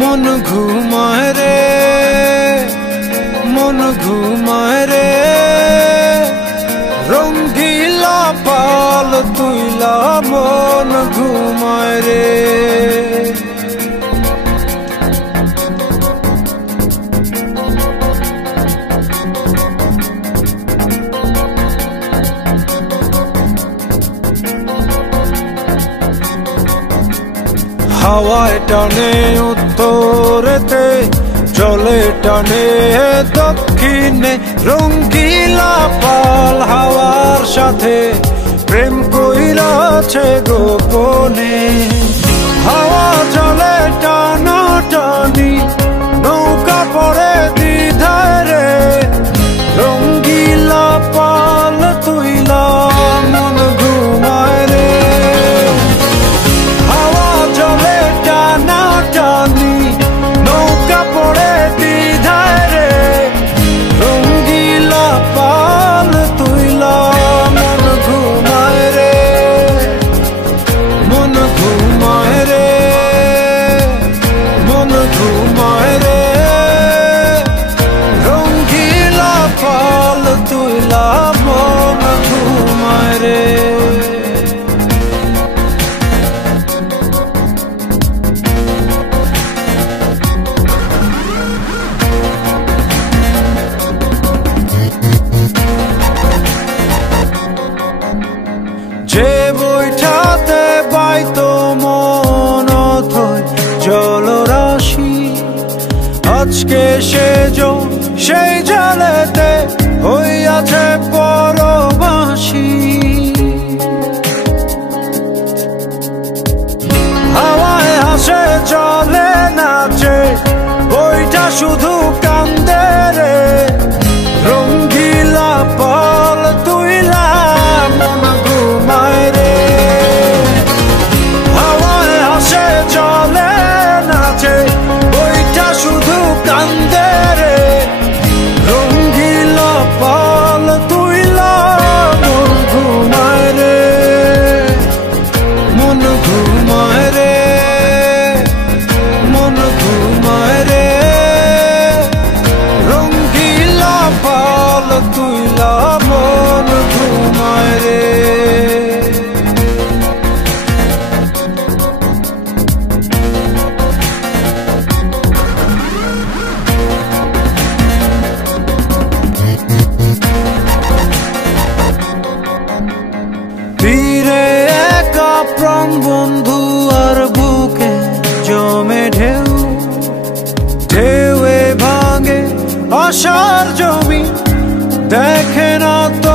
मन घुमाए रे मन घुमाए रे रंगीला पाल तुइला मन घुमाए रे হাওয়ায় টানে উত্তরেতে জলে টানে দক্ষিণে রঙ্গিলা পাল হাওয়ার সাথে প্রেম কইরাছে গোপনে হাওয়া চলে টানা টানি নৌকা পড়ে দ্বিধায় রে রঙ্গিলা পাল তুইলা মন ঘুমায় রে নৌকা পড়ে দ্বিধায় রে রঙ্গিলা পাল তুইলা মন ঘুমায় রে মন ঘুমায় রে মন ঘুমায় রে রঙ্গিলা পাল তুইলা মন ঘুমায় রে যে বইটাতে বাইতো মন অথই জলরাশি আজকে সেই জলেতে হইয়াছে পরবাসী হাওয়ায় হাসে চলে নাচে বইটা শুধু কান্দে রে রঙ্গিলা পাল তুইলা মন ঘুমায় রে হাওয়ায় হাসে চলে নাচে বইটা শুধু কান্দে রে রঙ্গিলা পাল তুইলা মন ঘুমায় রে মন ঘুমায় রে মন ঘুমায় রে রঙ্গিলা পাল তুইলা মন ঘুমায় রে তীরে একা প্রাণ বন্ধু আর বুকে জমে ঢেউ ঢেউয়ে ভাঙে আশার জমি দেখে না তো